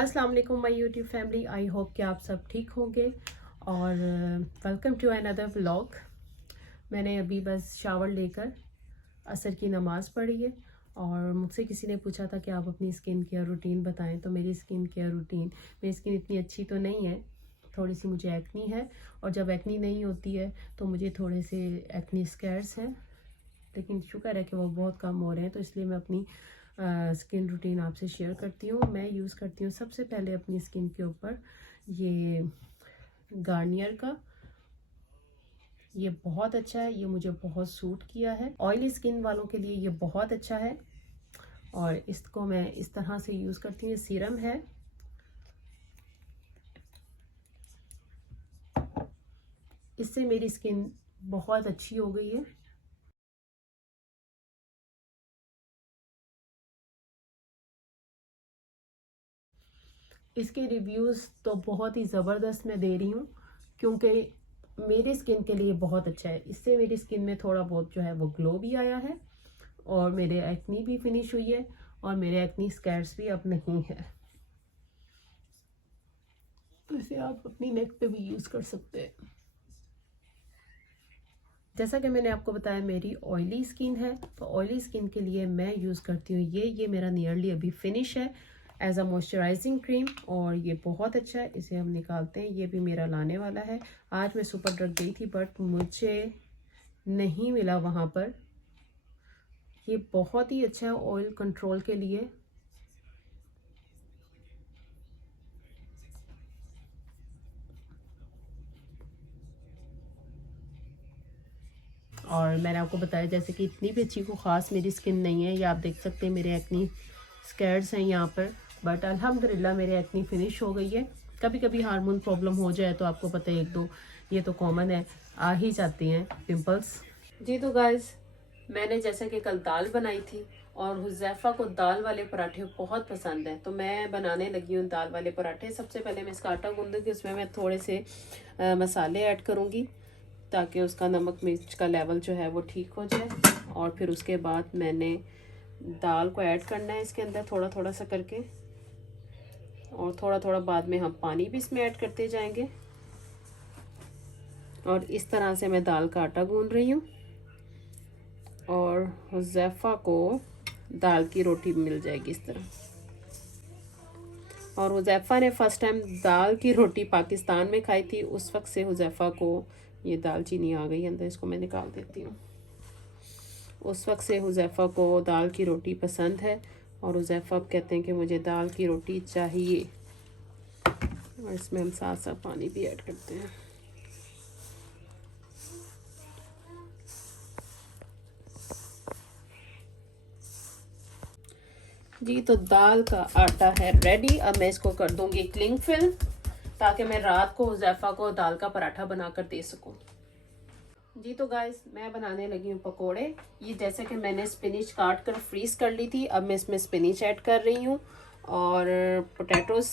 अस्सलाम वालेकुम my YouTube family. I hope कि आप सब ठीक होंगे और वेलकम टू अनदर व्लॉग। मैंने अभी बस शावर लेकर असर की नमाज़ पढ़ी है और मुझसे किसी ने पूछा था कि आप अपनी स्किन केयर रूटीन बताएं। तो मेरी स्किन केयर रूटीन, मेरी स्किन इतनी अच्छी तो नहीं है, थोड़ी सी मुझे एक्नी है और जब एक्नी नहीं होती है तो मुझे थोड़े से एक्नी स्कैर्स हैं, लेकिन शुक्र है कि वो बहुत कम हो रहे हैं। तो इसलिए मैं अपनी स्किन रूटीन आपसे शेयर करती हूँ। मैं यूज़ करती हूँ सबसे पहले अपनी स्किन के ऊपर ये गार्नियर का, ये बहुत अच्छा है, ये मुझे बहुत सूट किया है। ऑयली स्किन वालों के लिए ये बहुत अच्छा है और इसको मैं इस तरह से यूज़ करती हूँ। ये सीरम है, इससे मेरी स्किन बहुत अच्छी हो गई है। इसके रिव्यूज़ तो बहुत ही ज़बरदस्त मैं दे रही हूँ क्योंकि मेरी स्किन के लिए बहुत अच्छा है। इससे मेरी स्किन में थोड़ा बहुत जो है वो ग्लो भी आया है और मेरे एक्नी भी फिनिश हुई है और मेरे एक्नी स्कैर्स भी अब नहीं है। तो इसे आप अपनी नेक पे भी यूज़ कर सकते हैं। जैसा कि मैंने आपको बताया मेरी ऑयली स्किन है, तो ऑयली स्किन के लिए मैं यूज़ करती हूँ ये मेरा नियरली अभी फिनिश है एज अ मॉइस्चराइजिंग क्रीम और ये बहुत अच्छा है। इसे हम निकालते हैं, ये भी मेरा लाने वाला है। आज मैं सुपर ड्रग गई थी बट मुझे नहीं मिला वहाँ पर। ये बहुत ही अच्छा है ऑयल कंट्रोल के लिए। और मैंने आपको बताया जैसे कि इतनी भी अच्छी को ख़ास मेरी स्किन नहीं है, ये आप देख सकते हैं मेरे एक्नी स्कैर्स हैं यहाँ पर, बट अल्हम्दुलिल्लाह मेरे एक्नी फिनिश हो गई है। कभी कभी हार्मोन प्रॉब्लम हो जाए तो आपको पता है, एक दो ये तो कॉमन है, आ ही जाती हैं पिंपल्स। जी तो गाइस, मैंने जैसे कि कल दाल बनाई थी और हुज़ैफ़ा को दाल वाले पराठे बहुत पसंद है, तो मैं बनाने लगी हूँ दाल वाले पराठे। सबसे पहले मैं इसका आटा गूंदूंगी, उसमें मैं थोड़े से मसाले ऐड करूँगी ताकि उसका नमक मिर्च का लेवल जो है वो ठीक हो जाए। और फिर उसके बाद मैंने दाल को ऐड करना है इसके अंदर थोड़ा थोड़ा सा करके, और थोड़ा थोड़ा बाद में हम पानी भी इसमें ऐड करते जाएंगे। और इस तरह से मैं दाल का आटा गूंद रही हूँ और हुज़ैफ़ा को दाल की रोटी मिल जाएगी इस तरह। और हुज़ैफ़ा ने फ़र्स्ट टाइम दाल की रोटी पाकिस्तान में खाई थी, उस वक्त से हुज़ैफ़ा को ये दालचीनी आ गई अंदर, इसको मैं निकाल देती हूँ। उस वक्त से हुज़ैफ़ा को दाल की रोटी पसंद है और हुज़ैफ़ा अब कहते हैं कि मुझे दाल की रोटी चाहिए। और इसमें हम साथ साथ पानी भी ऐड करते हैं। जी तो दाल का आटा है रेडी। अब मैं इसको कर दूंगी क्लिंग फिल ताकि मैं रात को हुज़ैफ़ा को दाल का पराठा बनाकर दे सकूं। जी तो गाइस, मैं बनाने लगी हूँ पकोड़े। ये जैसे कि मैंने स्पिनिच काट कर फ्रीज कर ली थी, अब मैं इसमें स्पिनिच ऐड कर रही हूँ और पोटैटोस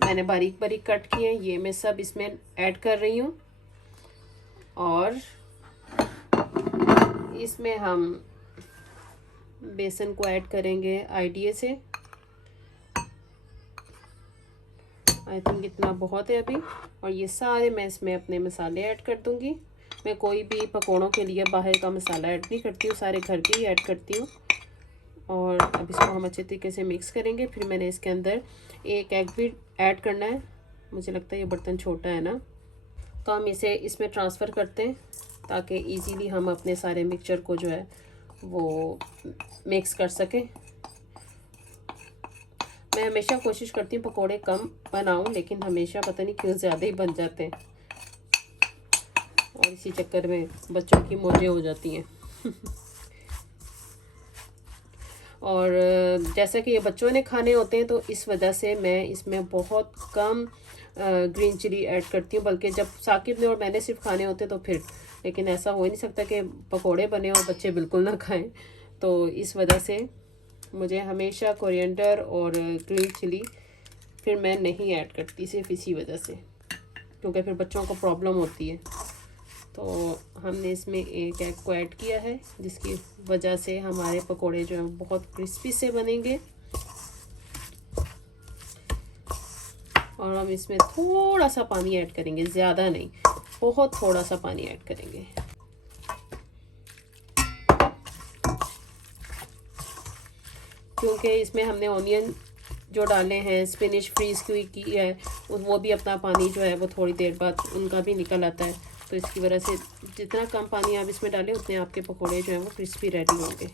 मैंने बारीक बारीक कट किए हैं, ये मैं सब इसमें ऐड कर रही हूँ। और इसमें हम बेसन को ऐड करेंगे आईडिया से। आई थिंक इतना बहुत है अभी। और ये सारे मैं इसमें अपने मसाले ऐड कर दूंगी। मैं कोई भी पकोड़ों के लिए बाहर का मसाला ऐड नहीं करती हूँ, सारे घर के ही ऐड करती हूँ। और अब इसको हम अच्छे तरीके से मिक्स करेंगे। फिर मैंने इसके अंदर एक एग भी ऐड करना है। मुझे लगता है ये बर्तन छोटा है ना, तो हम इसे इसमें ट्रांसफ़र करते हैं ताकि इजीली हम अपने सारे मिक्सचर को जो है वो मिक्स कर सकें। मैं हमेशा कोशिश करती हूँ पकोड़े कम बनाऊँ, लेकिन हमेशा पता नहीं क्यों ज़्यादा ही बन जाते हैं और इसी चक्कर में बच्चों की मौजें हो जाती हैं। और जैसा कि ये बच्चों ने खाने होते हैं तो इस वजह से मैं इसमें बहुत कम ग्रीन चिली ऐड करती हूँ, बल्कि जब साकिब ने और मैंने सिर्फ खाने होते तो फिर, लेकिन ऐसा हो ही नहीं सकता कि पकोड़े बने और बच्चे बिल्कुल ना खाएं। तो इस वजह से मुझे हमेशा कोरिएंडर और ग्रीन चिली फिर मैं नहीं ऐड करती, सिर्फ इसी वजह से, क्योंकि फिर बच्चों को प्रॉब्लम होती है। तो हमने इसमें एक एग को ऐड किया है जिसकी वजह से हमारे पकोड़े जो हैं बहुत क्रिस्पी से बनेंगे। और हम इसमें थोड़ा सा पानी ऐड करेंगे, ज़्यादा नहीं, बहुत थोड़ा सा पानी ऐड करेंगे। क्योंकि इसमें हमने ऑनियन जो डाले हैं, स्पिनिश फ्रीज की है, वो भी अपना पानी जो है वो थोड़ी देर बाद उनका भी निकल आता है। तो इसकी वजह से जितना कम पानी आप इसमें डालें उतने आपके पकोड़े जो हैं वो क्रिस्पी रेडी होंगे।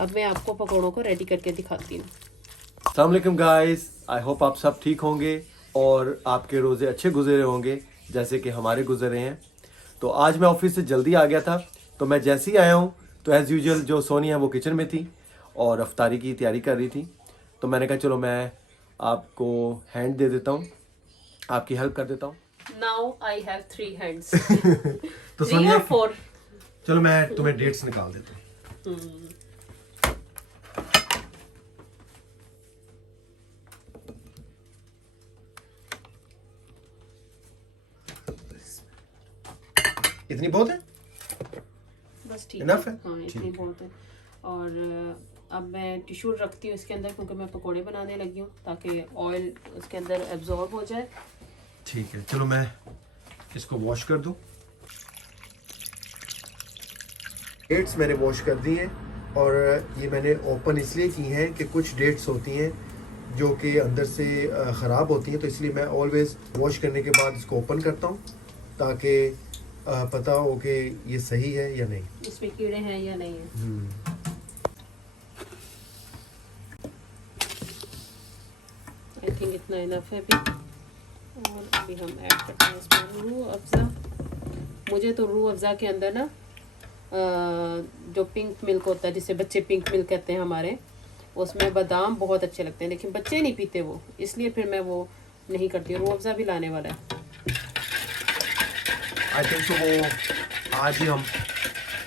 अब मैं आपको पकोड़ों को रेडी करके दिखाती हूँ। अस्सलाम वालेकुम गाइस, आई होप आप सब ठीक होंगे और आपके रोज़े अच्छे गुजरे होंगे जैसे कि हमारे गुजरे हैं। तो आज मैं ऑफिस से जल्दी आ गया था, तो मैं जैसे ही आया हूँ तो एज़ यूजुअल जो सोनिया वो किचन में थी और अफ्तारी की तैयारी कर रही थी। तो मैंने कहा चलो मैं आपको हैंड दे देता हूँ, आपकी हेल्प कर देता हूँ। Now I have 3 hands. तो 3 सोनिया, or 4? चलो मैं तुम्हें डेट्स निकाल देता हूँ। इतनी बहुत है, बस ठीक इनफ है। हाँ, इतनी बहुत है। और अब मैं टिश्यू रखती हूँ इसके अंदर, क्योंकि मैं पकोड़े बनाने लगी हूँ ताकि ऑयल उसके अंदर एब्जॉर्ब हो जाए। ठीक है, चलो मैं इसको वॉश कर दूँ। डेट्स मैंने वॉश कर दी हैं और ये मैंने ओपन इसलिए की हैं कि कुछ डेट्स होती हैं जो कि अंदर से ख़राब होती हैं, तो इसलिए मैं ऑलवेज़ वॉश करने के बाद इसको ओपन करता हूँ ताकि पता हो कि ये सही है या नहीं, इसमें कीड़े हैं या नहीं है। आई थिंक इतना इनफ है अभी। और अभी हम ऐड करते हैं इसमें रूह अफ़ज़ा। मुझे तो रूह अफ़ज़ा के अंदर ना जो पिंक मिल्क होता है, जिसे बच्चे पिंक मिल्क कहते हैं हमारे, उसमें बादाम बहुत अच्छे लगते हैं, लेकिन बच्चे नहीं पीते वो, इसलिए फिर मैं वो नहीं करती। रूह अफ़ज़ा भी लाने वाला है। आई थिंक सो वो आज ही हम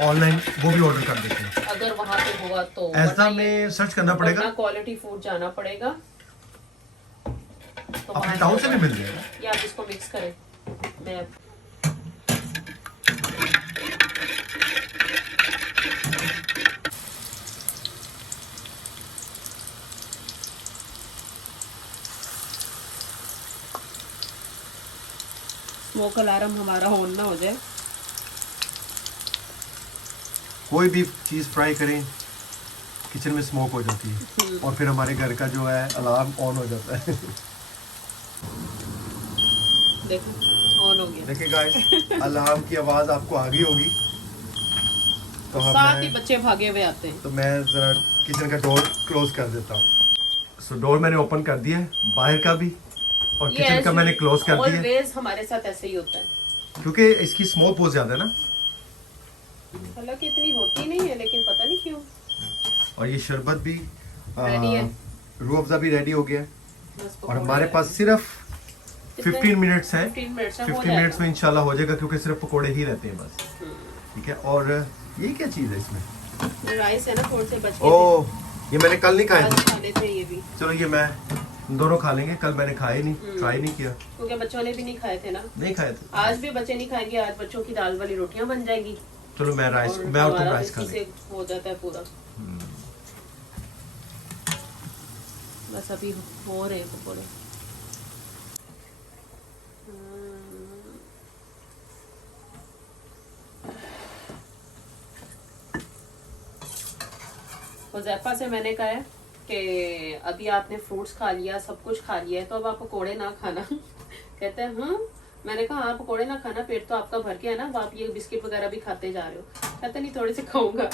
ऑनलाइन वो भी ऑर्डर कर देते हैं अगर वहाँ पे हुआ तो। ऐसा में सर्च करना पड़ेगा, क्वालिटी फूड जाना पड़ेगा। तो अपने टाउन से भी मिल जाएगा। या आप इसको मिक्स करें। मैं स्मोक अलार्म हमारा ऑन ना हो जाए। कोई भी चीज़ फ्राई करें किचन में स्मोक हो जाती है और फिर हमारे घर का जो है अलार्म ऑन हो जाता है। देखो ऑन हो गया। देखिए गाइस, अलार्म की आवाज़ आपको आ गई होगी, तो साथ ही बच्चे भागे हुए आते हैं। तो मैं ज़रा किचन का डोर क्लोज कर देता हूँ। सो डोर मैंने ओपन कर दिया है, बाहर का भी और किचन का मैंने क्लोज कर दिया है। ऑलवेज हमारे साथ ऐसे ही होता है, क्योंकि इसकी स्मोक बहुत ज़्यादा है ना। हालांकि इतनी होती नहीं है, लेकिन पता नहीं क्यों। और ये शरबत भी रेडी है, रूह अफ़ज़ा भी रेडी हो गया है बस और हमारे पास सिर्फ 15 मिनट्स हैं। 15 मिनट्स में इंशाल्लाह हो जाएगा, क्योंकि सिर्फ पकोड़े ही रहते हैं बस। ठीक है। और ये क्या चीज़ है इसमें? राइस है ना, थोड़े से बच गए ओह, ये मैंने कल नहीं खाए थे। खा लेते हैं ये भी। चलो ये मैं दोनों खा लेंगे, कल मैंने खाए नहीं, ट्राई नहीं किया, क्योंकि बच्चों ने भी नहीं खाए थे ना। नहीं खाए थे। आज भी बच्चे नहीं खाएंगे, आज बच्चों की दाल वाली रोटियां बन जाएगी। चलो मैं राइस, मैं और तुम राइस खा लेंगे। हो जाता है पूरा। बस अभी हो रहे हैं पकोड़े। हुज़ैफा से मैंने कहा है कि अभी आपने फ्रूट्स खा लिया, सब कुछ खा लिया है, तो अब आप पकोड़े ना खाना। कहते हैं हाँ। मैंने कहा हाँ, पकोड़े ना खाना, पेट तो आपका भर के है ना, अब आप ये बिस्किट वगैरह भी खाते जा रहे हो। कहते नहीं, थोड़े से खाऊंगा।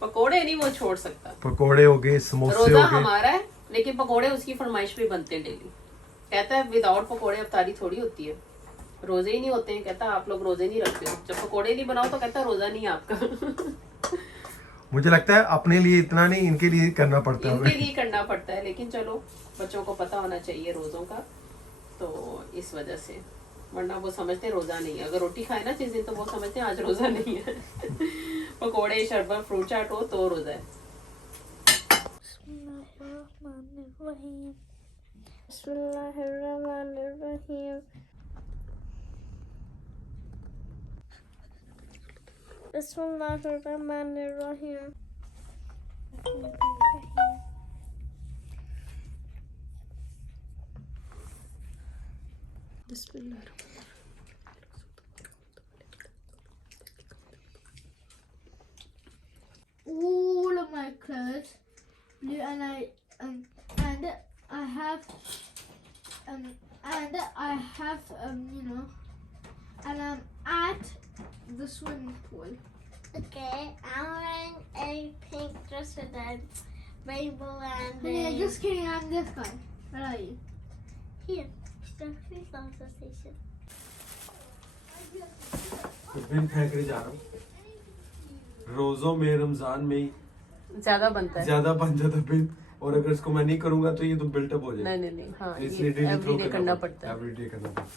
पकोड़े नहीं वो छोड़ सकता। पकोड़े हो गए, समोसे हो गए। रोजा हमारा है, लेकिन पकोड़े उसकी फरमाइश पे बनते हैं डेली। कहता है विदाउट पकोड़े अफ्तारी थोड़ी होती है, रोजे ही नहीं होते हैं। कहता आप लोग रोजे नहीं रखते हो, जब पकोड़े नहीं बनाओ तो कहता रोजा नहीं है आपका। मुझे लगता है अपने लिए इतना नहीं, इनके लिए करना पड़ता है। इनके लिए करना पड़ता है, लेकिन चलो बच्चों को पता होना चाहिए रोजों का, तो इस वजह से। वरना वो समझते हैं रोजा नहीं है। अगर रोटी खाए ना जिस दिन, तो वो समझते हैं आज रोजा नहीं है। पकोड़े, शरबत, फ्रूट चाट हो तो रोजा है। Bismillahirrahmanirrahim. all of my clothes blue, and I have you know, and I'm at the swimming pool. Okay, I'm wearing a pink dress with a rainbow and Hey, just kidding, I'm this guy. Where are you? here, the police officer station. बिन फेंकने जा रहा हूँ। रोजों में रमजान में ही ज्यादा बनता है। ज्यादा बन जाता बिन, और अगर इसको मैं नहीं करूंगा तो ये तो बिल्टअप हो जाएगा। नहीं, हाँ, इसलिए ये डेली थ्रो एवरीडे करना पड़ता है। एवरीडे करना पड़ता है।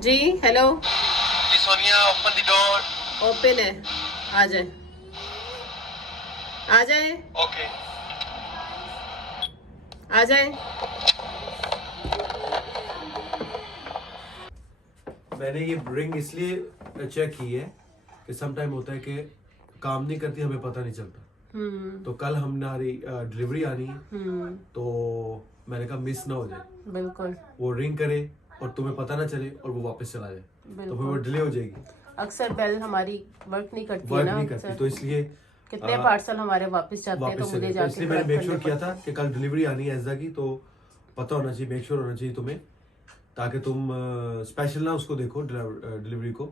जी hello, Sonia open the door. Open है, आ जाए, आ जाए, ओके, आ जाए। मैंने ये रिंग इसलिए चेक की है कि सम टाइम होता है कि काम नहीं करती, हमें पता नहीं चलता। तो कल हमारी डिलीवरी आनी है, तो मैंने कहा मिस ना हो जाए, बिल्कुल, वो रिंग करे और तुम्हें पता ना चले और वो वापस चला जाए, तो फिर वो डिले हो जाएगी। अक्सर बेल हमारी वर्क नहीं करती वर्क ना, नहीं करती, तो इसलिए कितने पार्सल हमारे वापस जाते हैं, तो वापस मुझे चले। तो जाके इसलिए मैंने collect मेक श्योर करने किया पड़ते था कि कल डिलीवरी आनी है एज़ा की, तो पता होना चाहिए, मेक श्योर होना चाहिए तुम्हें, ताकि तुम स्पेशल ना उसको देखो डिलीवरी को,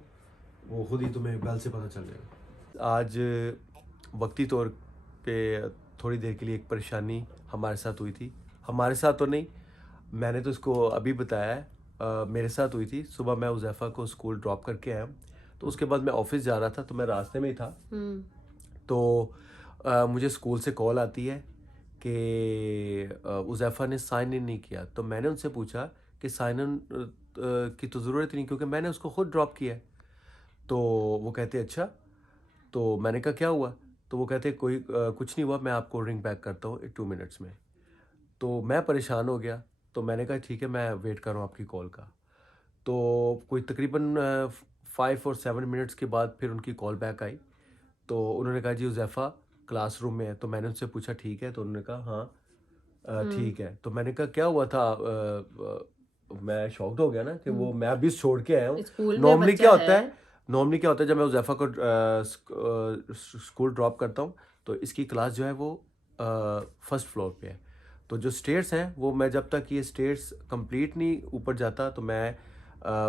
वो खुद ही तुम्हें बेल से पता चल जाएगा। आज वक्ती तौर पे थोड़ी देर के लिए एक परेशानी हमारे साथ हुई थी। हमारे साथ तो नहीं, मैंने तो इसको अभी बताया है, मेरे साथ हुई थी। सुबह मैं उज़ैफ़ा को स्कूल ड्रॉप करके आया, तो उसके बाद मैं ऑफिस जा रहा था, तो मैं रास्ते में ही था। तो मुझे स्कूल से कॉल आती है कि उज़ैफ़ा ने साइन इन नहीं किया। तो मैंने उनसे पूछा कि साइन इन की तो ज़रूरत नहीं, क्योंकि मैंने उसको खुद ड्रॉप किया है। तो वो कहते अच्छा, तो मैंने कहा क्या हुआ? तो वो कहते कोई कुछ नहीं हुआ, मैं आपको रिंग बैक करता हूँ 2 मिनट्स में। तो मैं परेशान हो गया, तो मैंने कहा ठीक है, मैं वेट कर रहा हूँ आपकी कॉल का। तो कोई तकरीबन 5 और 7 मिनट्स के बाद फिर उनकी कॉल बैक आई, तो उन्होंने कहा जी उज़ैफ़ा क्लासरूम में है। तो मैंने उनसे पूछा ठीक है, तो उन्होंने कहा हाँ ठीक है। तो मैंने कहा क्या हुआ था? मैं शॉक्ड हो गया ना कि वो मैं अभी छोड़ के आया हूँ। नॉर्मली क्या होता है, जब मैं उज़ैफ़ा को स्कूल ड्रॉप करता हूँ, तो इसकी क्लास जो है वो फर्स्ट फ्लोर पे है। तो जो स्टेयर्स हैं वो मैं जब तक ये स्टेयर्स कंप्लीट नहीं ऊपर जाता, तो मैं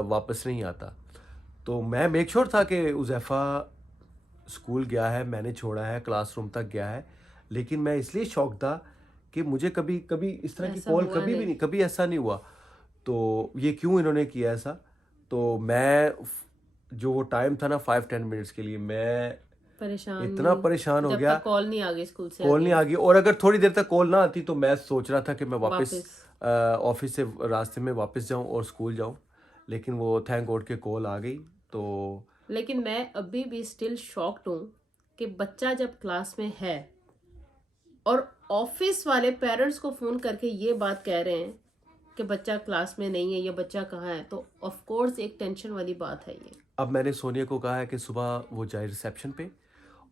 वापस नहीं आता। तो मैं मेक श्योर था कि उज़ैफ़ा स्कूल गया है, मैंने छोड़ा है, क्लासरूम तक गया है, लेकिन मैं इसलिए शॉक था कि मुझे कभी कभी इस तरह की कॉल कभी भी नहीं, कभी ऐसा नहीं हुआ। तो ये क्यों इन्होंने किया ऐसा? तो मैं जो वो टाइम था ना 5-10 मिनट्स के लिए, मैं इतना परेशान हो गया, कॉल नहीं आ गई स्कूल से, कॉल नहीं आ गई। और अगर थोड़ी देर तक कॉल ना आती तो मैं सोच रहा था कि मैं वापस ऑफिस से रास्ते में वापस जाऊं और स्कूल जाऊं, लेकिन वो थैंक गॉड के कॉल आ गई। तो लेकिन मैं अभी भी स्टिल शॉक्ड हूँ कि बच्चा जब क्लास में है और ऑफिस वाले पेरेंट्स को फोन करके ये बात कह रहे हैं कि बच्चा क्लास में नहीं है या बच्चा कहाँ है, तो ऑफ कोर्स एक टेंशन वाली बात है ये। अब मैंने सोनिया को कहा है कि सुबह वो जाए रिसेप्शन पे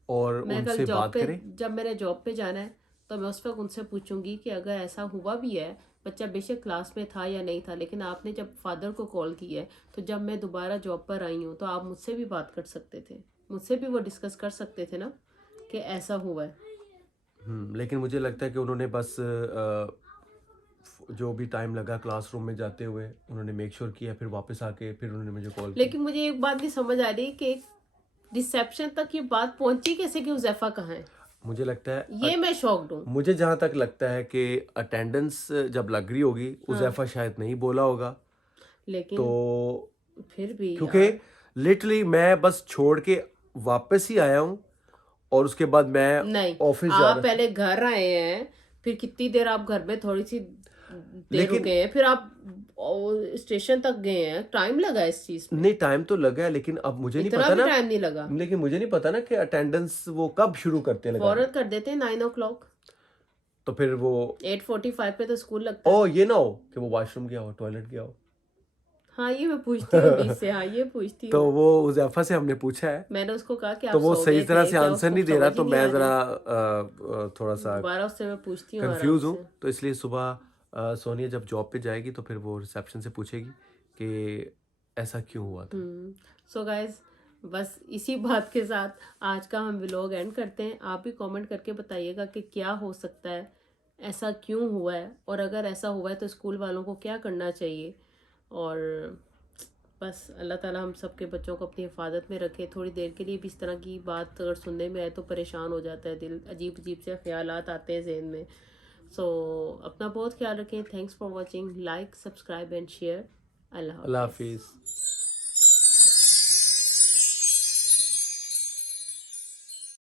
और मैं उनसे कल बात करे। जब मेरे जॉब पे जाना है, तो मैं उस वक्त उनसे पूछूंगी कि अगर ऐसा हुआ भी है, बच्चा बेशक क्लास में था या नहीं था, लेकिन आपने जब फादर को कॉल की है, तो जब मैं दोबारा जॉब पर आई हूँ तो आप मुझसे भी बात कर सकते थे, मुझसे भी वो डिस्कस कर सकते थे ना कि ऐसा हुआ है। लेकिन मुझे लगता है कि उन्होंने बस जो भी टाइम लगा क्लासरूम में जाते हुए उन्होंने मेक श्योर किया, फिर वापस आके फिर उन्होंने मुझे कॉल की। लेकिन मुझे एक बात नहीं समझ आ रही कि रिसेप्शन तक ये बात पहुंची कैसे कि उज़ैफ़ा कहाँ है? मुझे लगता है ये मैं शॉक्ड हूँ। मुझे जहां तक लगता है कि अटेंडेंस जब लग रही होगी, उज़ैफ़ा शायद नहीं बोला होगा, लेकिन तो फिर भी क्योंकि लिटरली मैं बस छोड़ के वापस ही आया हूँ और उसके बाद मैं नहीं, ऑफिस जा आप रहा। पहले घर आए हैं, फिर कितनी देर आप घर में थोड़ी सी देर लेकिन- रुके हैं, फिर आप स्टेशन तक गए हैं, टाइम लगा इस चीज में। नहीं, टाइम तो लगा है, लेकिन अब मुझे नहीं इतना पता भी ना, टाइम नहीं लगा। लेकिन मुझे नहीं पता ना कि अटेंडेंस वो कब शुरू करते हैं फौरन कर देते हैं 9 o'clock, तो फिर वो 8:45 पे तो स्कूल लगता है। ओ ये ना हो कि वो वॉशरूम गया हो, टॉयलेट गया हो। हाँ ये मैं पूछती हूँ अभी से, हाँ ये पूछती हूँ। तो वो उज़ैफा से हमने पूछा है, मैंने उसको कहा कि आप तो वो सो सही गए तरह थे, से क्या आंसर उसको नहीं दे रहा, समझ तो ही नहीं मैं आ रहा? ज़रा थोड़ा सा दोबारा उससे मैं पूछती हूँ कंफ्यूज आराम हूँ। से। तो इसलिए सुबह सोनिया जब जॉब पे जाएगी तो फिर वो रिसेप्शन से पूछेगी कि ऐसा क्यों हुआ था। सो गाइज बस इसी बात के साथ आज का हम व्लॉग एंड करते हैं। आप भी कमेंट करके बताइएगा कि क्या हो सकता है, ऐसा क्यों हुआ है, और अगर ऐसा हुआ है तो स्कूल वालों को क्या करना चाहिए। और बस अल्लाह ताला हम सबके बच्चों को अपनी हिफाजत में रखे। थोड़ी देर के लिए भी इस तरह की बात अगर सुनने में आए तो परेशान हो जाता है दिल, अजीब अजीब से ख्यालात आते हैं जहन में। सो अपना बहुत ख्याल रखें। Thanks for watching, like subscribe and share. अल्लाह अल्लाह हाफिज़। हाफिज़।